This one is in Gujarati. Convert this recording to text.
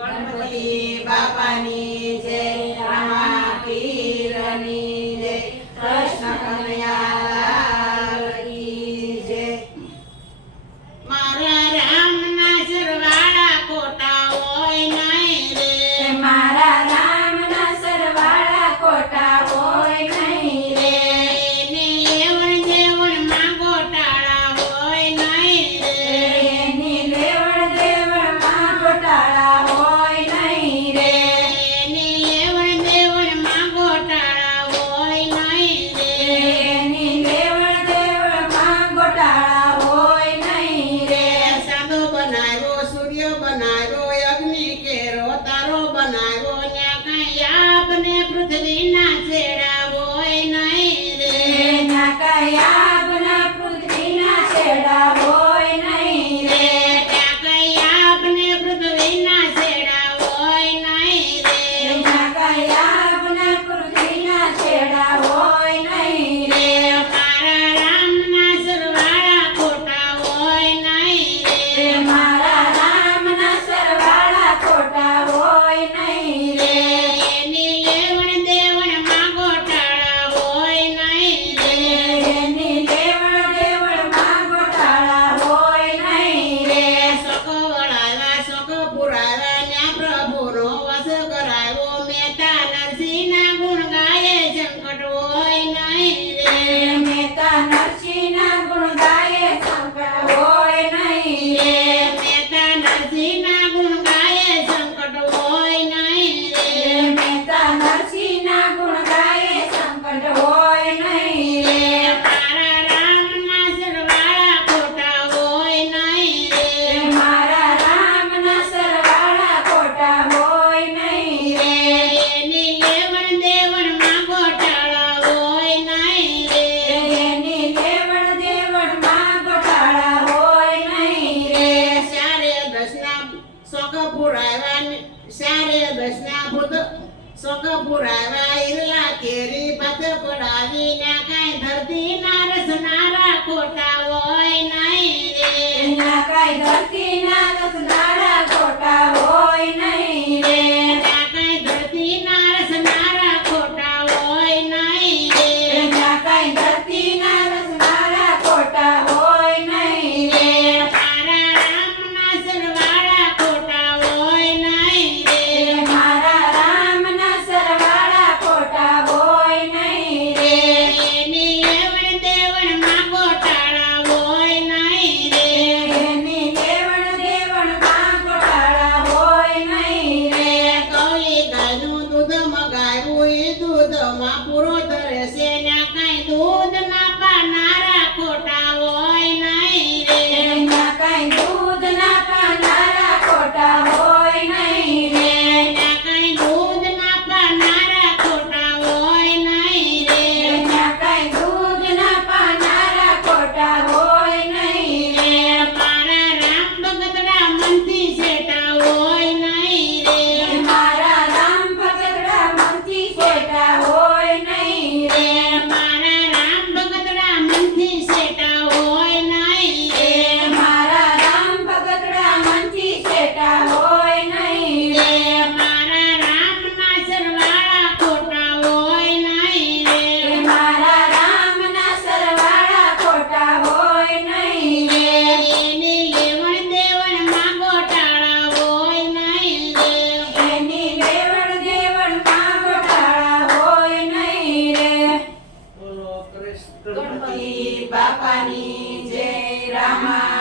Bapak một ni ખોટા હોય નહીં રે. દસના પુરાવા ઈરલા કેરી પત પડાવી ના કાંઈ ધરતી ના રસનારા ખોટા હોય નહીં રે. ના ધરતી Rama